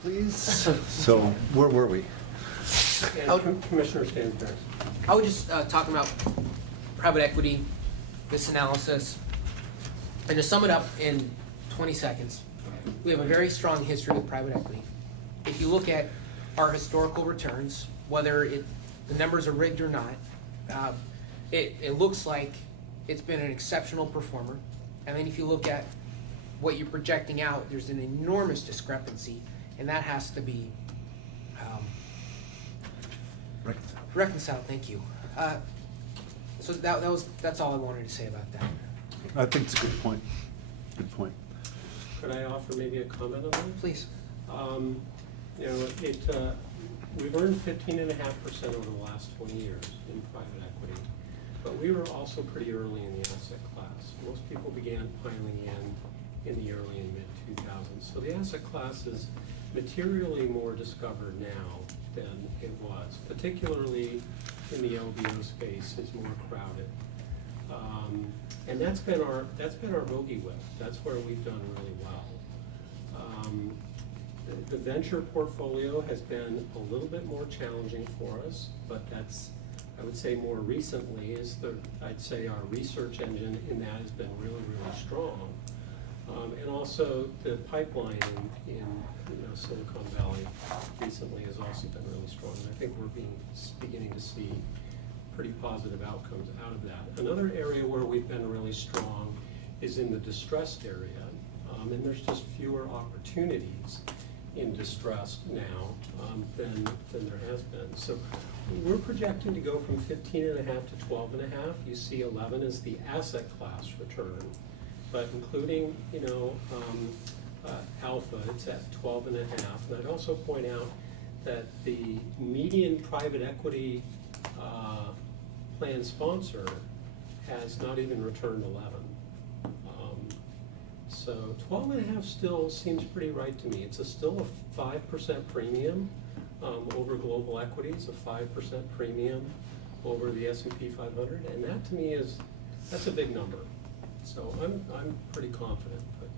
Please. So where were we? And Commissioner Stansberry. I was just talking about private equity, this analysis, and to sum it up in 20 seconds, we have a very strong history with private equity. If you look at our historical returns, whether the numbers are rigged or not, it looks like it's been an exceptional performer. And then if you look at what you're projecting out, there's an enormous discrepancy, and that has to be reconciled. Thank you. So that's all I wanted to say about that. I think it's a good point. Good point. Could I offer maybe a comment on that? Please. We've earned 15.5% over the last 20 years in private equity, but we were also pretty early in the asset class. Most people began piling in the early and mid-2000s. So the asset class is materially more discovered now than it was, particularly in the LBO space is more crowded. And that's been our bogey whip. That's where we've done really well. The venture portfolio has been a little bit more challenging for us, but that's, I would say more recently, I'd say our research engine in that has been really, really strong. And also the pipeline in Silicon Valley recently has also been really strong. And I think we're beginning to see pretty positive outcomes out of that. Another area where we've been really strong is in the distressed area. And there's just fewer opportunities in distressed now than there has been. So we're projecting to go from 15.5 to 12.5. You see 11 is the asset class return, but including alpha, it's at 12.5. And I'd also point out that the median private equity plan sponsor has not even returned 11. So 12.5 still seems pretty right to me. It's still a 5% premium over global equities, a 5% premium over the S&P 500, and that to me that's a big number. So I'm pretty confident, but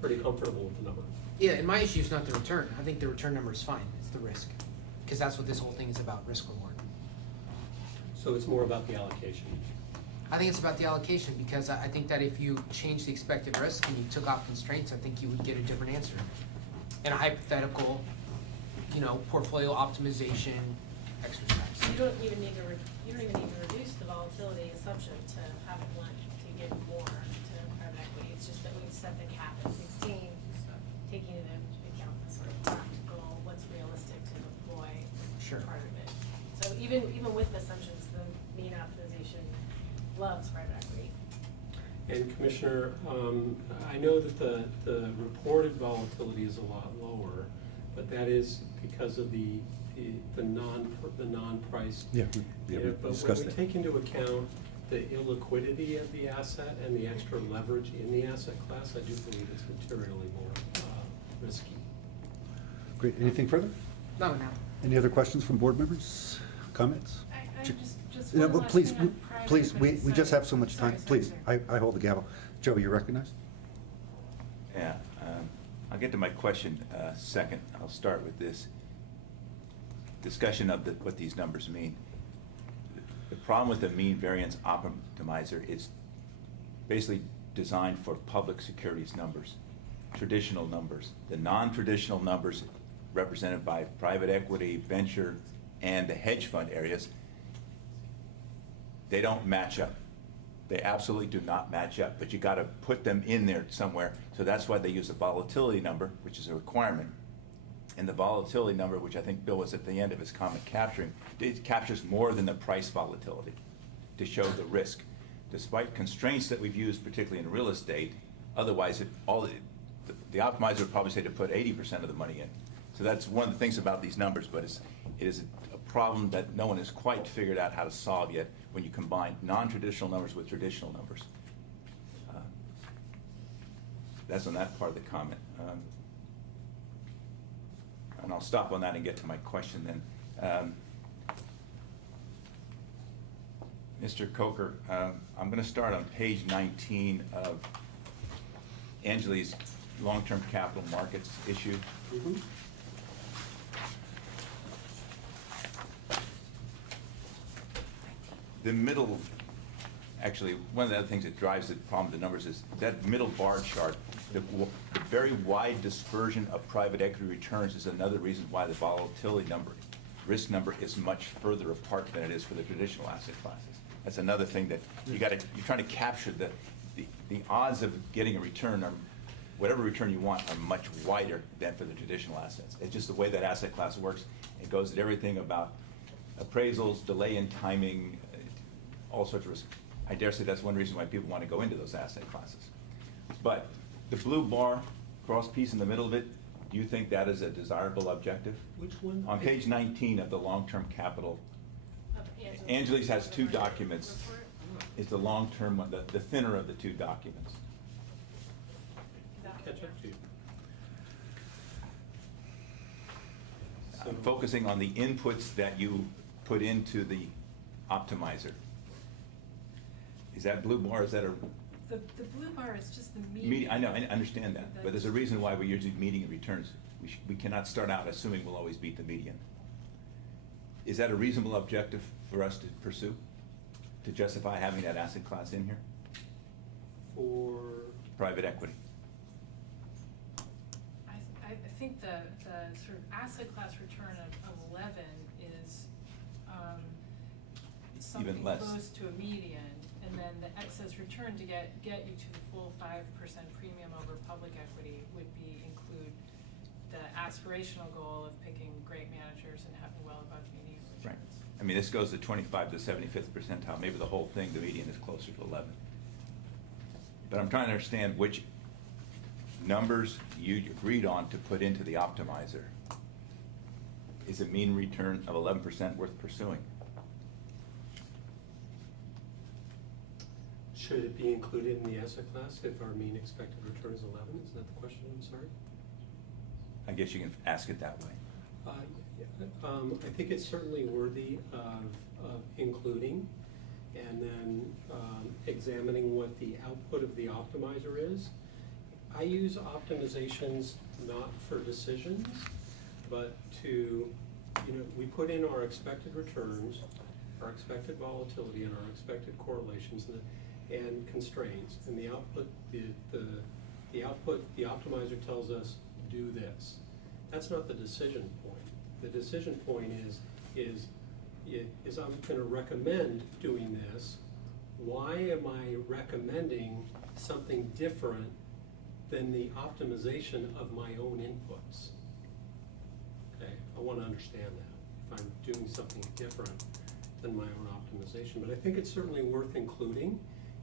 pretty comfortable with the number. Yeah, and my issue is not the return. I think the return number is fine. It's the risk, because that's what this whole thing is about, risk reward. So it's more about the allocation. I think it's about the allocation, because I think that if you change the expected risk and you took off constraints, I think you would get a different answer. In a hypothetical, portfolio optimization exercise. You don't even need to reduce the volatility assumption to have it blunt to give more to private equity. It's just that we set the cap at 16, taking into account the sort of practical, what's realistic to deploy part of it. So even with the assumptions, the mean optimization loves private equity. And Commissioner, I know that the reported volatility is a lot lower, but that is because of the non-price. Yeah, but when we take into account the illiquidity of the asset and the extra leverage in the asset class, I do believe it's materially more risky. Great. Anything further? No. Any other questions from board members? Comments? I just Yeah, one but last please, thing on private please, equity. we just have so much time. Sorry. Please, I hold the gavel. Joe, you're recognized. Yeah, I'll get to my question second. I'll start with this discussion of what these numbers mean. The problem with the mean variance optimizer is basically designed for public securities numbers, traditional numbers. The non-traditional numbers represented by private equity, venture, and the hedge fund areas, they don't match up. They absolutely do not match up, but you got to put them in there somewhere. So that's why they use a volatility number, which is a requirement. And the volatility number, which I think Bill was at the end of his comment capturing, it captures more than the price volatility to show the risk. Despite constraints that we've used, particularly in real estate, otherwise the optimizer would probably say to put 80% of the money in. So that's one of the things about these numbers, but it is a problem that no one has quite figured out how to solve yet when you combine non-traditional numbers with traditional numbers. That's on that part of the comment. And I'll stop on that and get to my question then. Mr. Coker, I'm going to start on page 19 of Angeli's long-term capital markets issue. Mhm. The middle, actually, one of the other things that drives the problem with the numbers is that middle bar chart, the very wide dispersion of private equity returns is another reason why the volatility number, risk number is much further apart than it is for the traditional asset classes. That's another thing that you're trying to capture the odds of getting a return are, whatever return you want, are much wider than for the traditional assets. It's just the way that asset class works. It goes at everything about appraisals, delay in timing, all sorts of risk. I dare say that's one reason why people want to go into those asset classes. But the blue bar, cross piece in the middle of it, do you think that is a desirable objective? Which one? On page 19 of the long-term capital, Angela's has two documents. It's the long-term one, the thinner of the two documents. Catch up to you. I'm focusing on the inputs that you put into the optimizer. Is that blue bar, is that a The blue bar is just the median. median? I know, I understand that, but there's a reason why we're using median returns. We cannot start out assuming we'll always beat the median. Is that a reasonable objective for us to pursue, to justify having that asset class in here? For, Private equity. I think the sort of asset class return of 11 is something Even less. close to a median, and then the excess return to get you to the full 5% premium over public equity would be include the aspirational goal of picking great managers and having well above median returns. Right. I mean, this goes to 25 to 75th percentile. Maybe the whole thing, the median is closer to 11. But I'm trying to understand which numbers you agreed on to put into the optimizer. Is a mean return of 11% worth pursuing? should it be included in the asset class if our mean expected return is 11? Is that the question? I'm sorry. I guess you can ask it that way. I think it's certainly worthy of including and then examining what the output of the optimizer is. I use optimizations not for decisions, but to, we put in our expected returns, our expected volatility, and our expected correlations and constraints, and the output, the output, the optimizer tells us, do this. That's not the decision point. The decision point is I'm going to recommend doing this. Why am I recommending something different than the optimization of my own inputs? Okay, I want to understand that, if I'm doing something different than my own optimization. But I think it's certainly worth including,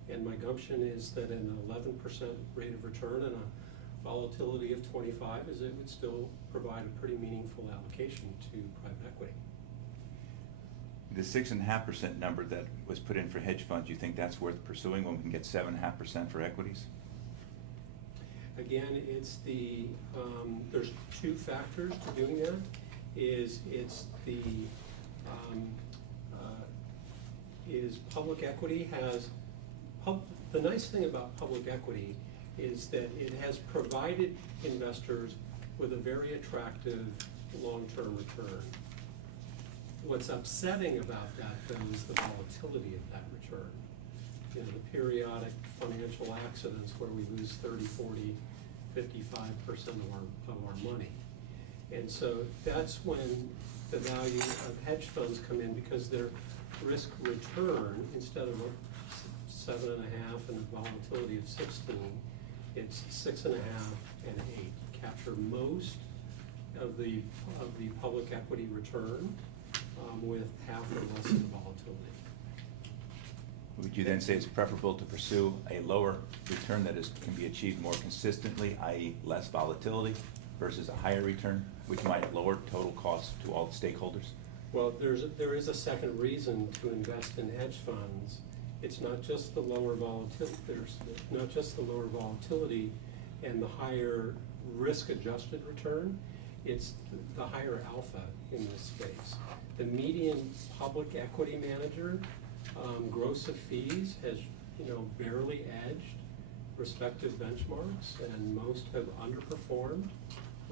and my gumption is that an 11% rate of return and a volatility of 25 is it would still provide a pretty meaningful allocation to private equity. The 6.5% number that was put in for hedge funds, you think that's worth pursuing when we can get 7.5% for equities? Again, it's the, there's two factors to doing that. Is public equity has, the nice thing about public equity is that it has provided investors with a very attractive long-term return. What's upsetting about that, though, is the volatility of that return. The periodic financial accidents where we lose 30, 40, 55% of our money. And so that's when the value of hedge funds come in, because their risk return, instead of 7.5 and a volatility of 16, it's 6.5 and 8. Capture most of the public equity return with half or less of the volatility. Would you then say it's preferable to pursue a lower return that can be achieved more consistently, i.e. less volatility, versus a higher return, which might lower total costs to all the stakeholders? Well, there is a second reason to invest in hedge funds. It's not just the lower volatility. There's not just the lower volatility and the higher risk-adjusted return. It's the higher alpha in this space. The median public equity manager, gross of fees, has barely edged respective benchmarks, and most have underperformed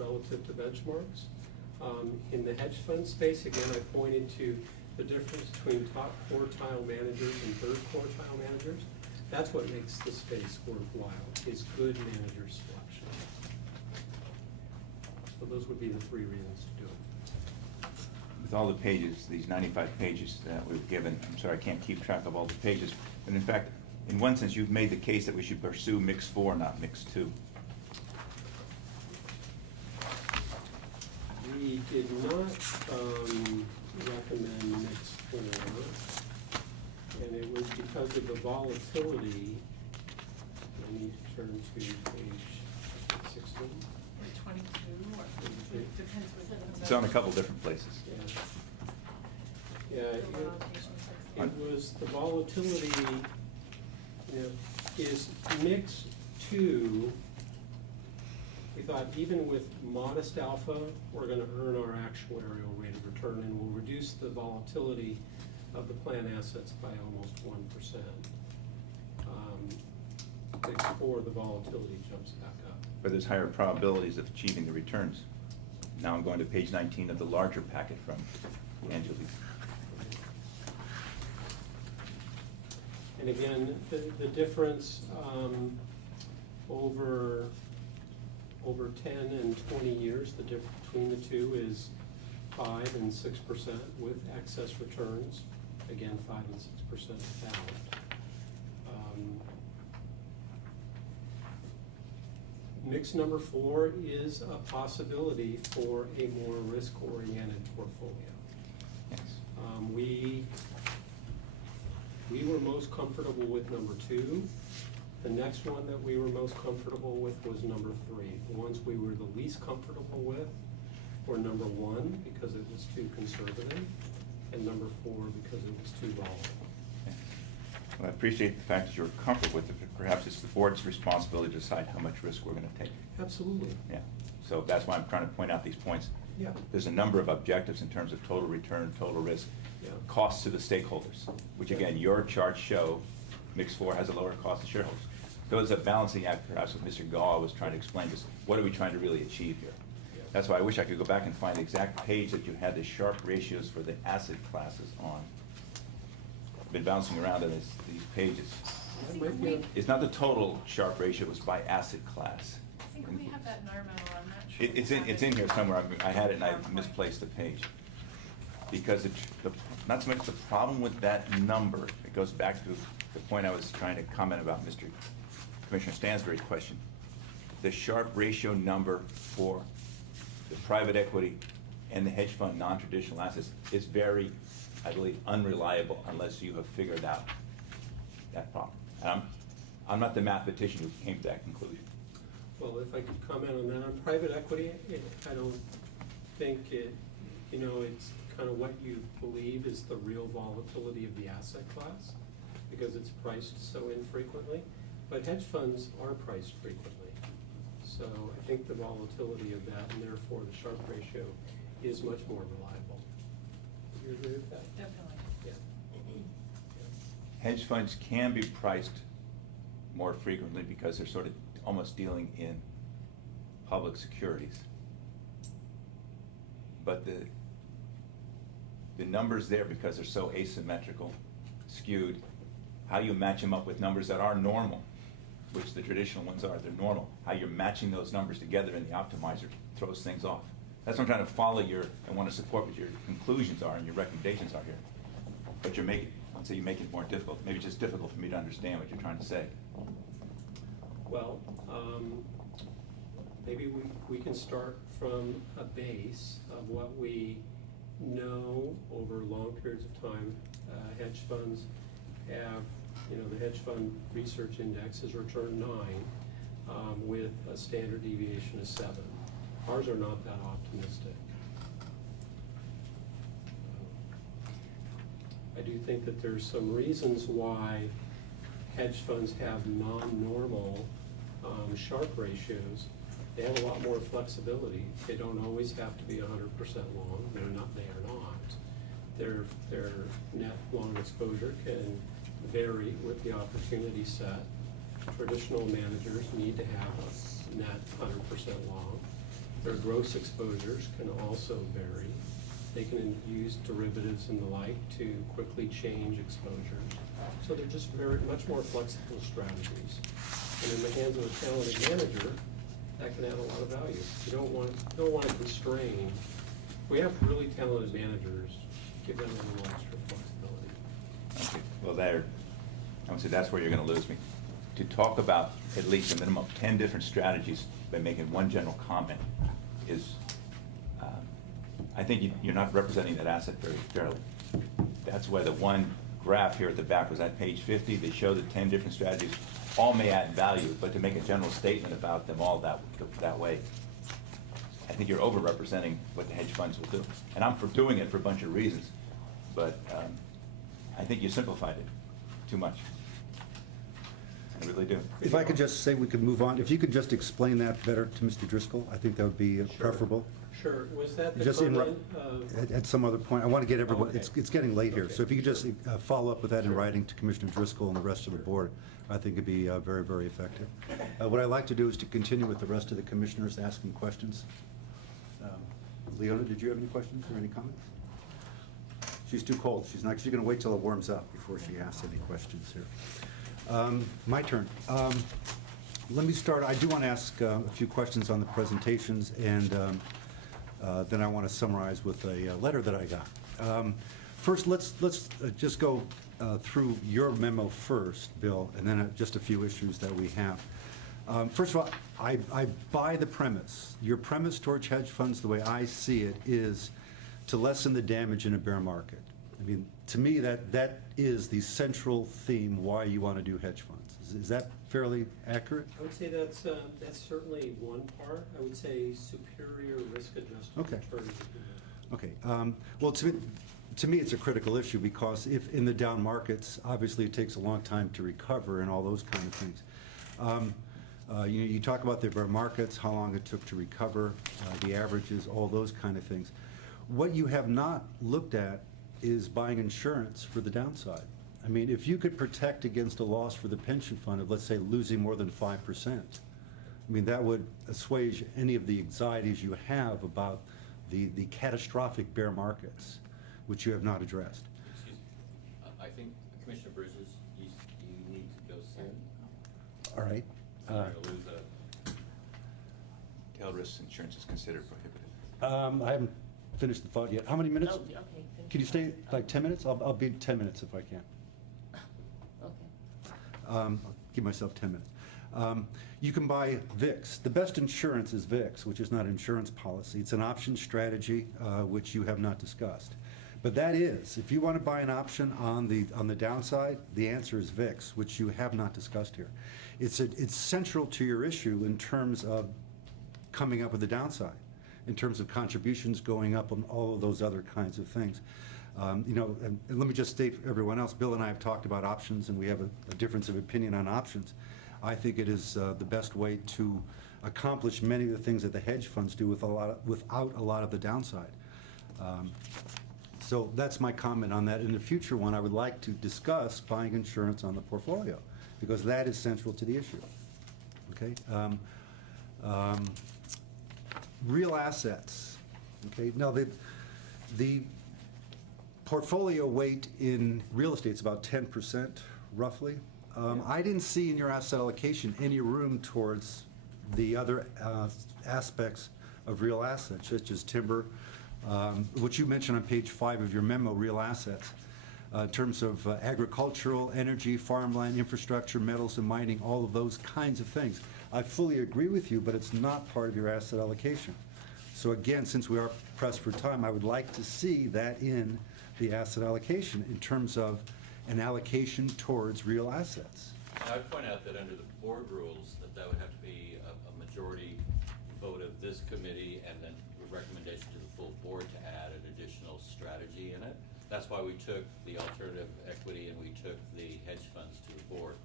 relative to benchmarks. In the hedge fund space, again, I pointed to the difference between top quartile managers and third quartile managers. That's what makes the space worthwhile, is good manager selection. So those would be the three reasons to do it. With all the pages, these 95 pages that we've given, I'm sorry, I can't keep track of all the pages. But in fact, in one sense, you've made the case that we should pursue mix 4, not mix 2. We did not recommend mix 4, and it was because of the volatility. I need to turn to page 16. Or 22, or it depends what. It's on a couple different places. Yeah, it was the volatility, is mix 2. We thought even with modest alpha, we're gonna earn our actuarial rate of return, and we'll reduce the volatility of the plan assets by almost 1%. Mix 4, the volatility jumps back up. But there's higher probabilities of achieving the returns. Now I'm going to page 19 of the larger packet from Angela. And again, the difference over 10 and 20 years, the difference between the two is 5 and 6% with excess returns. Again, 5 and 6% without. Mix number 4 is a possibility for a more risk-oriented portfolio. Yes. We were most comfortable with number 2. The next one that we were most comfortable with was number 3. The ones we were the least comfortable with were number 1 because it was too conservative, and number 4 because it was too volatile. Yes. Well, I appreciate the fact that you're comfortable with it, but perhaps it's the board's responsibility to decide how much risk we're going to take. Absolutely. Yeah. So that's why I'm trying to point out these points. Yeah. There's a number of objectives in terms of total return, total risk, Yeah. costs to the stakeholders, which again, your charts show mix 4 has a lower cost to shareholders. So it's a balancing act, perhaps what Mr. Gaw was trying to explain to us. What are we trying to really achieve here? Yeah. That's why I wish I could go back and find the exact page that you had the sharp ratios for the asset classes on. I've been bouncing around on these pages. That might be a- It's not the total sharp ratio, it was by asset class. I think we have that in our memo, I'm not sure. It's in here somewhere. I had it and I misplaced the page. Because not so much the problem with that number, it goes back to the point I was trying to comment about Commissioner Stansberry's question. The Sharpe ratio number for the private equity and the hedge fund non-traditional assets is very, I believe, unreliable unless you have figured out that problem. And I'm not the mathematician who came to that conclusion. Well, if I could comment on that, on private equity, I don't think it's kind of what you believe is the real volatility of the asset class, because it's priced so infrequently. But hedge funds are priced frequently. So I think the volatility of that, and therefore the Sharpe ratio, is much more reliable. Do you agree with that? Definitely. Yeah. Hedge funds can be priced more frequently because they're sort of almost dealing in public securities. But the numbers there, because they're so asymmetrical, skewed, how you match them up with numbers that are normal, which the traditional ones are, they're normal. How you're matching those numbers together in the optimizer throws things off. That's what I'm trying to follow and want to support what your conclusions are and your recommendations are here. But I'd say you make it more difficult. Maybe it's just difficult for me to understand what you're trying to say. Well, maybe we can start from a base of what we know over long periods of time. Hedge funds have, the hedge fund research index has returned 9 with a standard deviation of 7. Ours are not that optimistic. I do think that there's some reasons why hedge funds have non-normal Sharpe ratios. They have a lot more flexibility. They don't always have to be 100% long. They are not. Their net long exposure can vary with the opportunity set. Traditional managers need to have a net 100% long. Their gross exposures can also vary. They can use derivatives and the like to quickly change exposures. So they're just very much more flexible strategies. And in the hands of a talented manager, that can add a lot of value. You don't want to constrain. We have really talented managers, give them a little extra flexibility. Okay. Well, I would say that's where you're gonna lose me. To talk about at least a minimum of 10 different strategies by making one general comment is, I think you're not representing that asset very fairly. That's why the one graph here at the back was at page 50. They show the 10 different strategies. All may add value, but to make a general statement about them all that way, I think you're over-representing what the hedge funds will do. And I'm for doing it for a bunch of reasons, but I think you simplified it too much. I really do. If I could just say we could move on, if you could just explain that better to Mr. Driscoll, I think that would be preferable. Sure, was that the Just comment? at some other point, I want to get everyone, Okay. it's getting late here, Okay. so if you could just follow up with that in Sure. writing to Commissioner Driscoll and the rest of the board, I think it'd be very, very effective. What I'd like to do is to continue with the rest of the commissioners asking questions. Leona, did you have any questions or any comments? She's too cold, she's going to wait till it warms up before she asks any questions here. My turn. Let me start, I do want to ask a few questions on the presentations, and then I want to summarize with a letter that I got. First, let's just go through your memo first, Bill, and then just a few issues that we have. First of all, I buy the premise. Your premise towards hedge funds, the way I see it, is to lessen the damage in a bear market. I mean, to me, that is the central theme why you want to do hedge funds. Is that fairly accurate? I would say that's certainly one part. I would say superior risk-adjusted Okay. returns. Okay, well, to me, it's a critical issue, because if in the down markets, obviously it takes a long time to recover and all those kind of things. You talk about the bear markets, how long it took to recover, the averages, all those kind of things. What you have not looked at is buying insurance for the downside. I mean, if you could protect against a loss for the pension fund of, let's say, losing more than 5%, I mean, that would assuage any of the anxieties you have about the catastrophic bear markets, which you have not addressed. Excuse me. I think Commissioner Bridges, you need to go soon. All right. So you're gonna lose a. Tail risk insurance is considered prohibitive. I haven't finished the thought yet. How many minutes? Oh, okay. finish Can you stay that. like 10 minutes? I'll be 10 minutes if I can. Okay. I'll give myself 10 minutes. You can buy VIX. The best insurance is VIX, which is not insurance policy. It's an option strategy, which you have not discussed. But that is, if you want to buy an option on the downside, the answer is VIX, which you have not discussed here. It's central to your issue in terms of coming up with the downside, in terms of contributions going up and all of those other kinds of things. And let me just state for everyone else, Bill and I have talked about options, and we have a difference of opinion on options. I think it is the best way to accomplish many of the things that the hedge funds do without a lot of the downside. So that's my comment on that. In the future one, I would like to discuss buying insurance on the portfolio, because that is central to the issue. Okay? Real assets. Okay? Now, the portfolio weight in real estate is about 10%, roughly. I didn't see in your asset allocation any room towards the other aspects of real assets, such as timber, which you mentioned on page 5 of your memo, real assets, in terms of agricultural, energy, farmland, infrastructure, metals and mining, all of those kinds of things. I fully agree with you, but it's not part of your asset allocation. So again, since we are pressed for time, I would like to see that in the asset allocation in terms of an allocation towards real assets. And I would point out that under the board rules, that would have to be a majority vote of this committee and then a recommendation to the full board to add an additional strategy in it. That's why we took the alternative equity and we took the hedge funds to the board.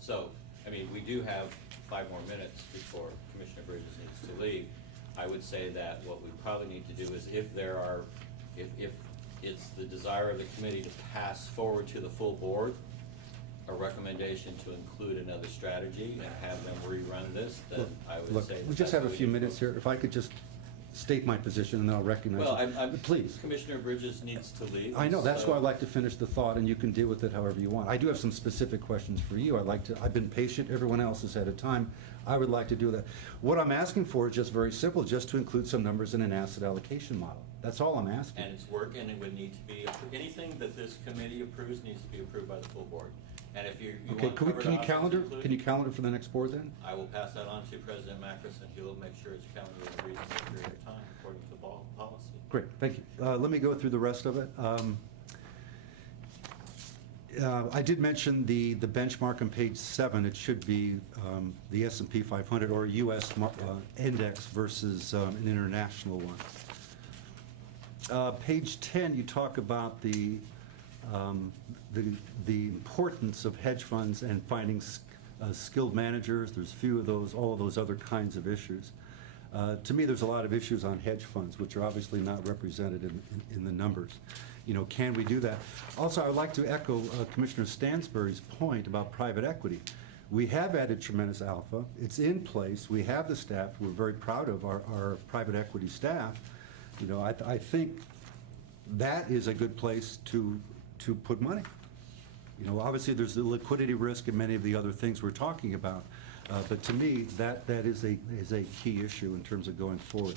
So, I mean, we do have 5 more minutes before Commissioner Bridges needs to leave. I would say that what we probably need to do is if it's the desire of the committee to pass forward to the full board a recommendation to include another strategy and have them rerun this, then I would Look, say. we just have a few minutes here. If I could just state my position and then I'll recognize Well, you. Please. Commissioner Bridges needs to leave. I know, that's so- why I'd like to finish the thought, and you can deal with it however you want. I do have some specific questions for you. I've been patient, everyone else has had a time. I would like to do that. What I'm asking for is just very simple, just to include some numbers in an asset allocation model. That's all I'm asking. And it's work, and it would need to be, anything that this committee approves needs to be approved by the full board. And if you Okay, want can we, covered can you options calendar, included, can you calendar for the next board then? I will pass that on to President Macris, and he'll make sure it's calendared in a reasonable period of time according to the policy. Great, thank you. Let me go through the rest of it. I did mention the benchmark on page 7. It should be the S&P 500 or a US index versus an international one. Page 10, you talk about the importance of hedge funds and finding skilled managers. There's few of those, all of those other kinds of issues. To me, there's a lot of issues on hedge funds, which are obviously not represented in the numbers. You know, can we do that? Also, I would like to echo Commissioner Stansbury's point about private equity. We have added tremendous alpha. It's in place. We have the staff. We're very proud of our private equity staff. You know, I think that is a good place to put money. You know, obviously, there's the liquidity risk and many of the other things we're talking about. But to me, that is a key issue in terms of going forward.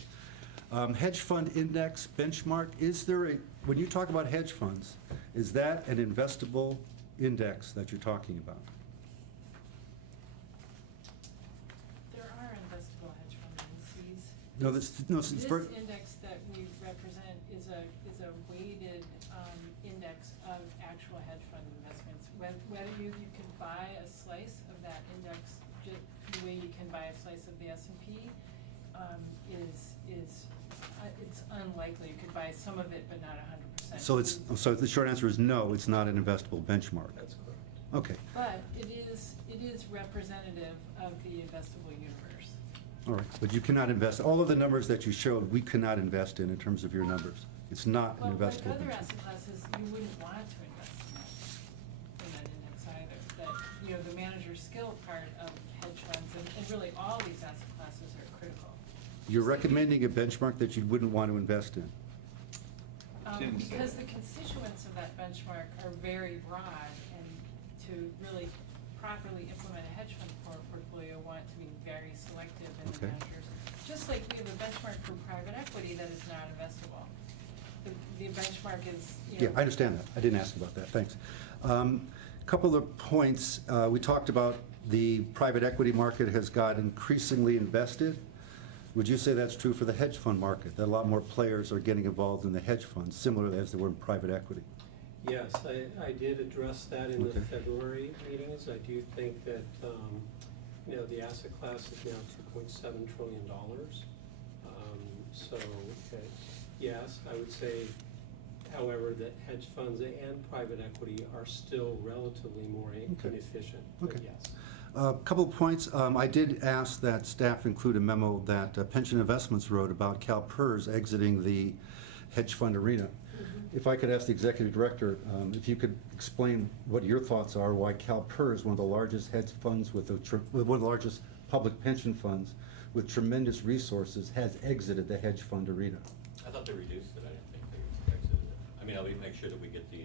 Hedge fund index benchmark, is there when you talk about hedge funds, is that an investable index that you're talking about? There are investable hedge fund indices. No, this This very, index that we represent is a weighted index of actual hedge fund investments. Whether you can buy a slice of that index, just the way you can buy a slice of the S&P, it's unlikely. You could buy some of it, but not 100%. so the short answer is no, it's not an investable benchmark. That's correct. Okay, But it is representative of the investable universe. all right, but you cannot invest, all of the numbers that you showed, we cannot invest in terms of your numbers. It's not an Well, like investable other benchmark. asset classes, you wouldn't want to invest in that index either. That, you know, the manager skill part of hedge funds and really all these asset classes are critical. You're recommending a benchmark that you wouldn't want to invest in? Didn't say Because that. the constituents of that benchmark are very broad, and to really properly implement a hedge fund portfolio, want to be very selective in the Okay. managers. Just like we have a benchmark for private equity that is not investable. The benchmark is, you know. Yeah, I understand that. I didn't ask about that, thanks. Couple of points. We talked about the private equity market has got increasingly invested. Would you say that's true for the hedge fund market, that a lot more players are getting involved in the hedge funds, similarly as they were in private equity? Yes, I did address that in the Okay. February meetings. I do think that, you know, the asset class is now $2.7 trillion. So, okay, yes, I would say, however, that hedge funds and private equity are still relatively more Okay. inefficient, but Okay. yes. A couple of points. I did ask that staff include a memo that Pension Investments wrote about CalPERS exiting the hedge fund arena. If I could ask the executive director, if you could explain what your thoughts are, why CalPERS, one of the largest hedge funds with one of the largest public pension funds with tremendous resources, has exited the hedge fund arena. I thought they reduced it, I didn't think they exited it. I mean, I'll make sure that we get the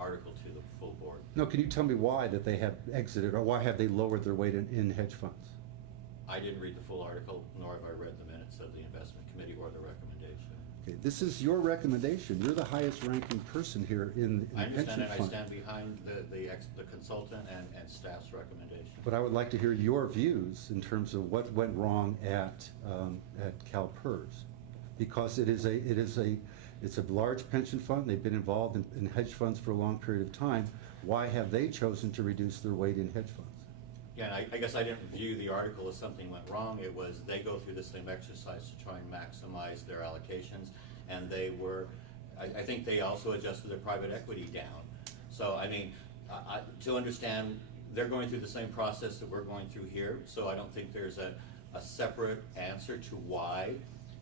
article to the full board. No, can you tell me why that they have exited, or why have they lowered their weight in hedge funds? I didn't read the full article, nor have I read the minutes of the investment committee or the recommendation. Okay, this is your recommendation. You're the highest ranking person here in the I pension understand that, I fund. stand behind the consultant and staff's recommendation. But I would like to hear your views in terms of what went wrong at CalPERS. Because it's a large pension fund, they've been involved in hedge funds for a long period of time. Why have they chosen to reduce their weight in hedge funds? Yeah, and I guess I didn't view the article as something went wrong. It was, they go through the same exercise to try and maximize their allocations, and they were, I think they also adjusted their private equity down. So, I mean, to understand, they're going through the same process that we're going through here, so I don't think there's a separate answer to why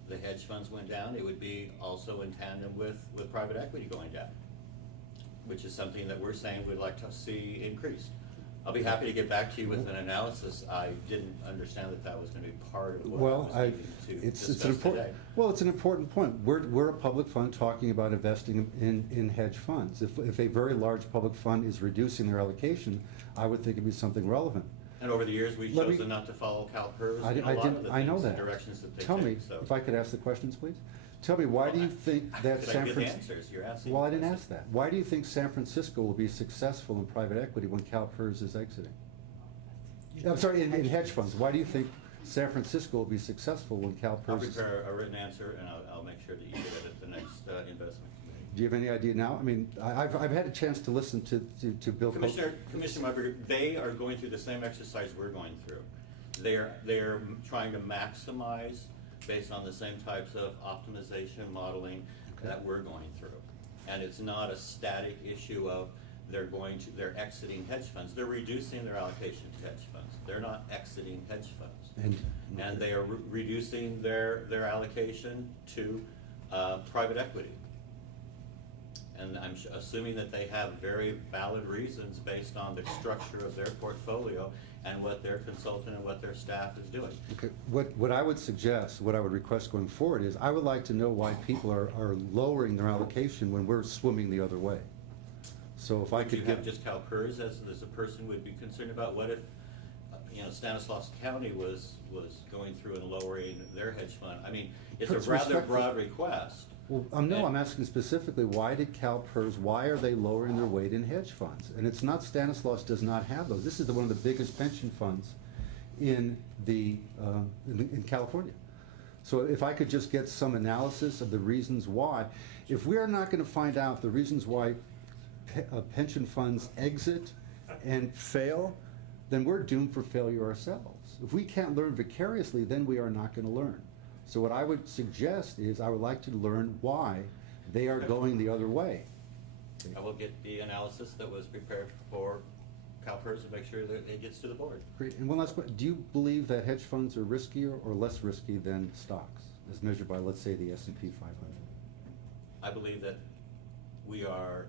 the hedge funds went down. It would be also in tandem with private equity going down, which is something that we're saying we'd like to see increased. I'll be happy to get back to you with an analysis. I didn't understand that that was gonna be part of what Well, I was needing to it's an discuss important, today. well, it's an important point. We're a public fund talking about investing in hedge funds. If a very large public fund is reducing their allocation, I would think it'd be something relevant. And over the years, we've Let me- chosen not to follow CalPERS I in a lot of didn't, the I know things and that. directions that they Tell me, take, so. if I could ask the questions, please? Tell me, why do you think that Could I San get the Francisco? answers? You're asking. Well, I didn't questions. ask that. Why do you think San Francisco will be successful in private equity when CalPERS is exiting? I'm sorry, in hedge funds. Why do you think San Francisco will be successful when I'll CalPERS is? prepare a written answer, and I'll make sure that you get it at the next investment committee. Do you have any idea now? I mean, I've had a chance to listen to Bill Coker. Commissioner Muffick, they are going through the same exercise we're going through. They're trying to maximize based on the same types of optimization modeling Okay. that we're going through. And it's not a static issue of they're exiting hedge funds. They're reducing their allocation to hedge funds. They're not exiting hedge funds. And they are reducing their allocation to private equity. And I'm assuming that they have very valid reasons based on the structure of their portfolio and what their consultant and what their staff is doing. Okay, what I would suggest, what I would request going forward is, I would like to know why people are lowering their allocation when we're swimming the other way. So if I Would could you have get, just CalPERS as a person would be concerned about? What if, Stanislaus County was going through and lowering their hedge fund? I mean, it's a It's rather respectful. broad request. well, no, I'm asking specifically, why are they lowering their weight in hedge funds? And it's not, Stanislaus does not have those. This is one of the biggest pension funds in California. So if I could just get some analysis of the reasons why, if we are not gonna find out the reasons why pension funds exit and fail, then we're doomed for failure ourselves. If we can't learn vicariously, then we are not gonna learn. So what I would suggest is, I would like to learn why they are going the other way. I will get the analysis that was prepared for CalPERS and make sure that it gets to the board. Great, and one last question, do you believe that hedge funds are riskier or less risky than stocks, as measured by, let's say, the S&P 500? I believe that we are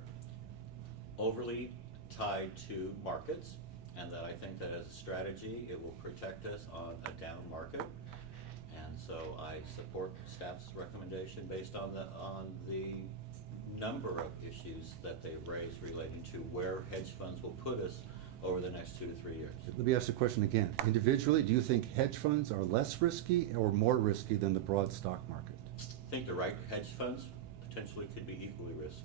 overly tied to markets, and that I think that as a strategy, it will protect us on a down market. And so I support staff's recommendation based on the number of issues that they've raised relating to where hedge funds will put us over the next 2 to 3 years. Let me ask the question again. Individually, do you think hedge funds are less risky or more risky than the broad stock market? I think the right hedge funds potentially could be equally risky.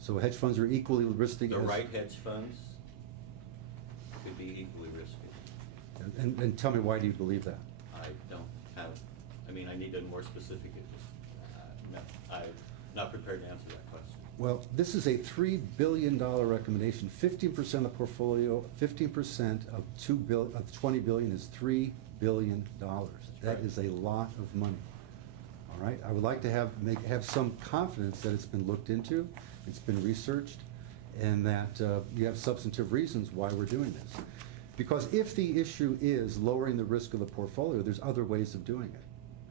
So hedge funds are equally risky The as... right hedge funds could be equally risky. And tell me, why do you believe that? I don't have, I need a more specific, no, I'm not prepared to answer that question. Well, this is a $3 billion recommendation. 15% of the portfolio, 15% of of $20 billion is $3 billion. That is a lot of money. All right, I would like to have some confidence that it's been looked into, it's been researched, and that you have substantive reasons why we're doing this. Because if the issue is lowering the risk of the portfolio, there's other ways of doing it.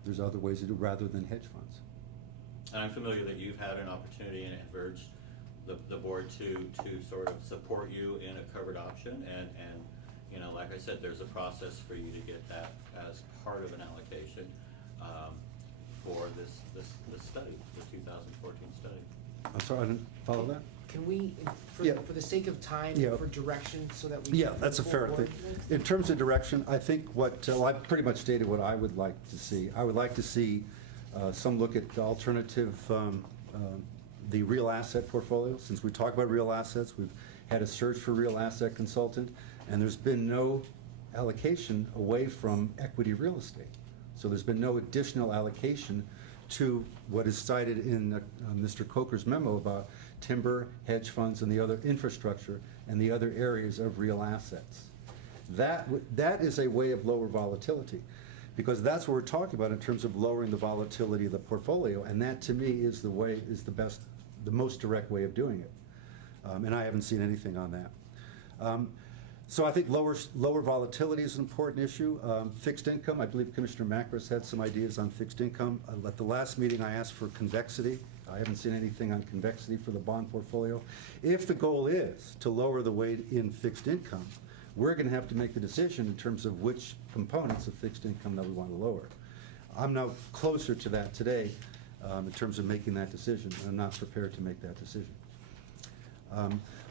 There's other ways to do it rather than hedge funds. And I'm familiar that you've had an opportunity and have urged the board to sort of support you in a covered option, and like I said, there's a process for you to get that as part of an allocation for this study, the 2014 study. I'm sorry, I didn't follow that? Can we, Yeah. for the sake of time, Yeah. for direction, so that we. Yeah, can that's a move fair forward? thing. In terms of direction, I think I pretty much stated what I would like to see. I would like to see some look at the alternative, the real asset portfolio. Since we talk about real assets, we've had a search for real asset consultant, and there's been no allocation away from equity real estate. So there's been no additional allocation to what is cited in Mr. Coker's memo about timber, hedge funds, and the other infrastructure, and the other areas of real assets. That is a way of lower volatility, because that's what we're talking about in terms of lowering the volatility of the portfolio, and that to me is the most direct way of doing it. And I haven't seen anything on that. So I think lower volatility is an important issue. Fixed income, I believe Commissioner Macris had some ideas on fixed income. At the last meeting, I asked for convexity. I haven't seen anything on convexity for the bond portfolio. If the goal is to lower the weight in fixed income, we're going to have to make the decision in terms of which components of fixed income that we want to lower. I'm now closer to that today in terms of making that decision. I'm not prepared to make that decision.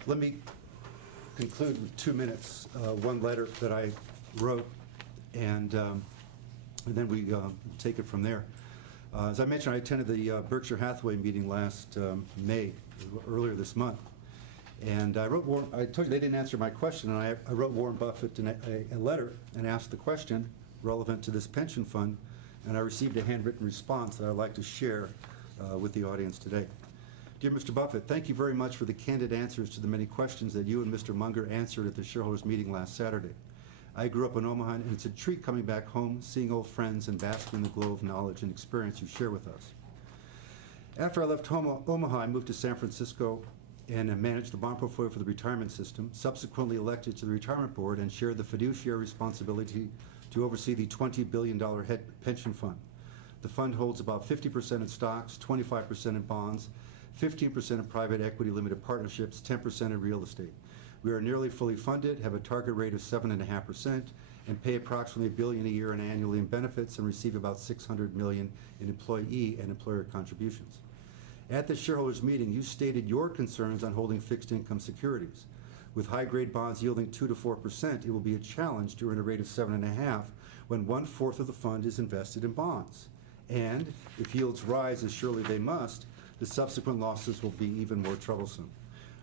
Let me conclude with 2 minutes, one letter that I wrote, and then we take it from there. As I mentioned, I attended the Berkshire Hathaway meeting last May, earlier this month, and I told you they didn't answer my question, and I wrote Warren Buffett a letter and asked the question relevant to this pension fund, and I received a handwritten response that I'd like to share with the audience today. Dear Mr. Buffett, thank you very much for the candid answers to the many questions that you and Mr. Munger answered at the shareholders meeting last Saturday. I grew up in Omaha, and it's a treat coming back home, seeing old friends, and basking in the glow of knowledge and experience you share with us. After I left Omaha, I moved to San Francisco and managed the bond portfolio for the retirement system, subsequently elected to the retirement board and shared the fiduciary responsibility to oversee the $20 billion pension fund. The fund holds about 50% in stocks, 25% in bonds, 15% in private equity limited partnerships, 10% in real estate. We are nearly fully funded, have a target rate of 7.5%, and pay approximately $1 billion a year and annually in benefits and receive about $600 million in employee and employer contributions. At the shareholders meeting, you stated your concerns on holding fixed income securities. With high-grade bonds yielding 2 to 4%, it will be a challenge to earn a rate of 7.5% when 1/4 of the fund is invested in bonds. And if yields rise, as surely they must, the subsequent losses will be even more troublesome.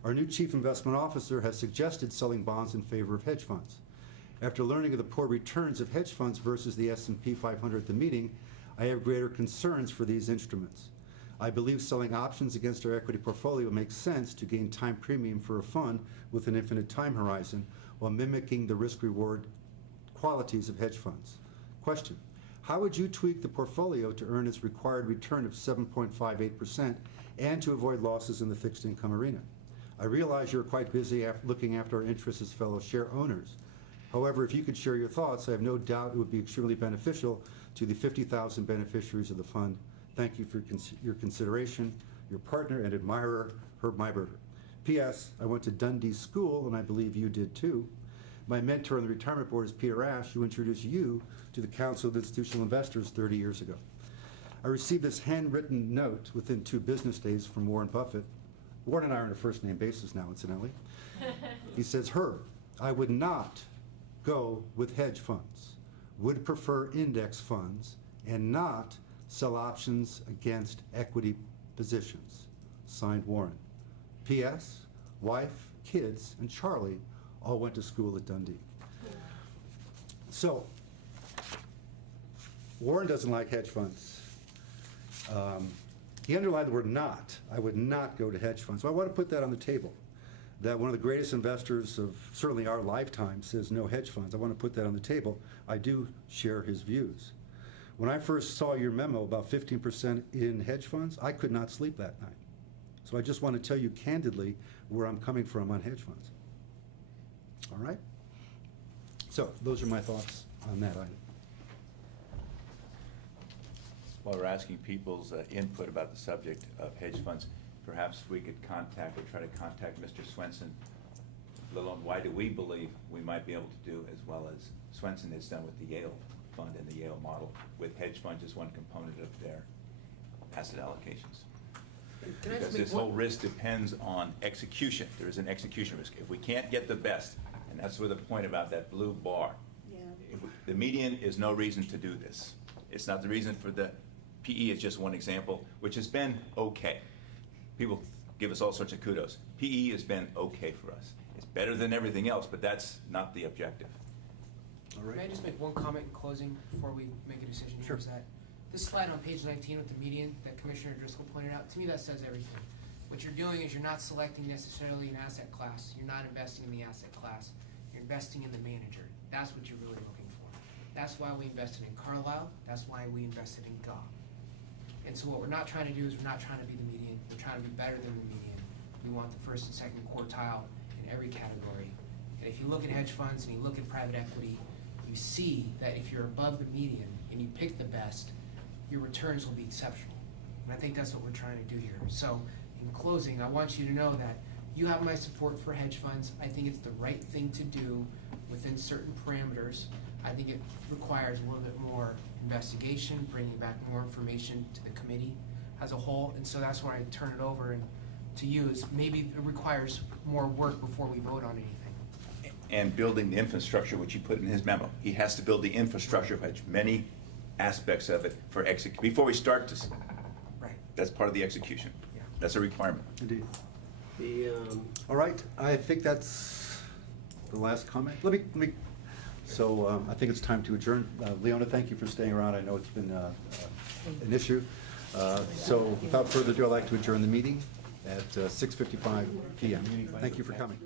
Our new chief investment officer has suggested selling bonds in favor of hedge funds. After learning of the poor returns of hedge funds versus the S&P 500 at the meeting, I have greater concerns for these instruments. I believe selling options against our equity portfolio makes sense to gain time premium for a fund with an infinite time horizon while mimicking the risk-reward qualities of hedge funds. Question: how would you tweak the portfolio to earn its required return of 7.58% and to avoid losses in the fixed income arena? I realize you're quite busy looking after our interests as fellow share owners. However, if you could share your thoughts, I have no doubt it would be extremely beneficial to the 50,000 beneficiaries of the fund. Thank you for your consideration. Your partner and admirer, Herb Mayberger. P.S. I went to Dundee School, and I believe you did too. My mentor on the retirement board is Peter Ash, who introduced you to the Council of Institutional Investors 30 years ago. I received this handwritten note within 2 business days from Warren Buffett. Warren and I are on a first-name basis now, incidentally. He says, Herb, I would not go with hedge funds, would prefer index funds, and not sell options against equity positions. Signed, Warren. P.S. Wife, kids, and Charlie all went to school at Dundee. So, Warren doesn't like hedge funds. He underlined the word not. I would not go to hedge funds. So I want to put that on the table, that one of the greatest investors of certainly our lifetime says no hedge funds. I want to put that on the table. I do share his views. When I first saw your memo about 15% in hedge funds, I could not sleep that night. So I just want to tell you candidly where I'm coming from on hedge funds. All right? So those are my thoughts on that item. While we're asking people's input about the subject of hedge funds, perhaps we could contact or try to contact Mr. Swenson, let alone why do we believe we might be able to do as well as Swenson has done with the Yale fund and the Yale model, with hedge funds as one component of their asset allocations. Can I Because just make this whole one? risk depends on execution. There is an execution risk. If we can't get the best, and that's where the point about that blue bar. Yeah. The median is no reason to do this. It's not the reason for the PE is just one example, which has been okay. People give us all sorts of kudos. PE has been okay for us. It's better than everything else, but that's not the objective. All May I right? just make one comment in closing before we make a decision here? Sure. Is that this slide on page 19 with the median that Commissioner Driscoll pointed out, to me that says everything. What you're doing is you're not selecting necessarily an asset class. You're not investing in the asset class. You're investing in the manager. That's what you're really looking for. That's why we invested in Carlyle. That's why we invested in GOB. And so what we're not trying to do is we're not trying to be the median. We're trying to be better than the median. We want the first and second quartile in every category. And if you look at hedge funds and you look at private equity, you see that if you're above the median and you pick the best, your returns will be exceptional. And I think that's what we're trying to do here. So in closing, I want you to know that you have my support for hedge funds. I think it's the right thing to do within certain parameters. I think it requires a little bit more investigation, bringing back more information to the committee as a whole. And so that's why I turn it over and to you is maybe it requires more work before we vote on anything. And building the infrastructure, which he put in his memo. He has to build the infrastructure, which many aspects of it for before we start to, Right. that's part of the execution. Yeah. That's a requirement. Indeed. The, All right, I think that's the last comment. So I think it's time to adjourn. Leona, thank you for staying around. I know it's been an issue. So without further ado, I'd like to adjourn the meeting at 6:55 PM. Thank you for coming.